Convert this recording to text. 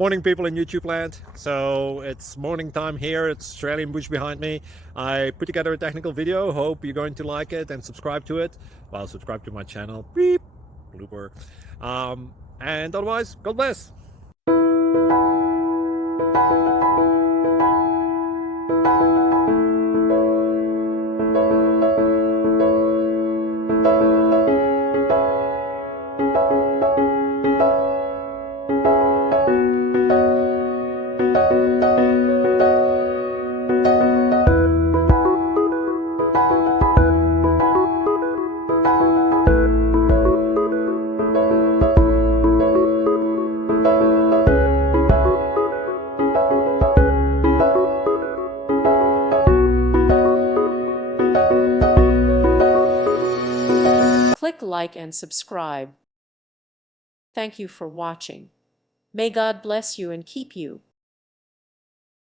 Morning, people in YouTube land. So it's morning time here. It's Australian bush behind me. I put together a technical video. Hope you're going to like it and subscribe to it. Well, subscribe to my channel. Beep. Blooper. And otherwise, God bless. Click like and subscribe. Thank you for watching. May God bless you and keep you.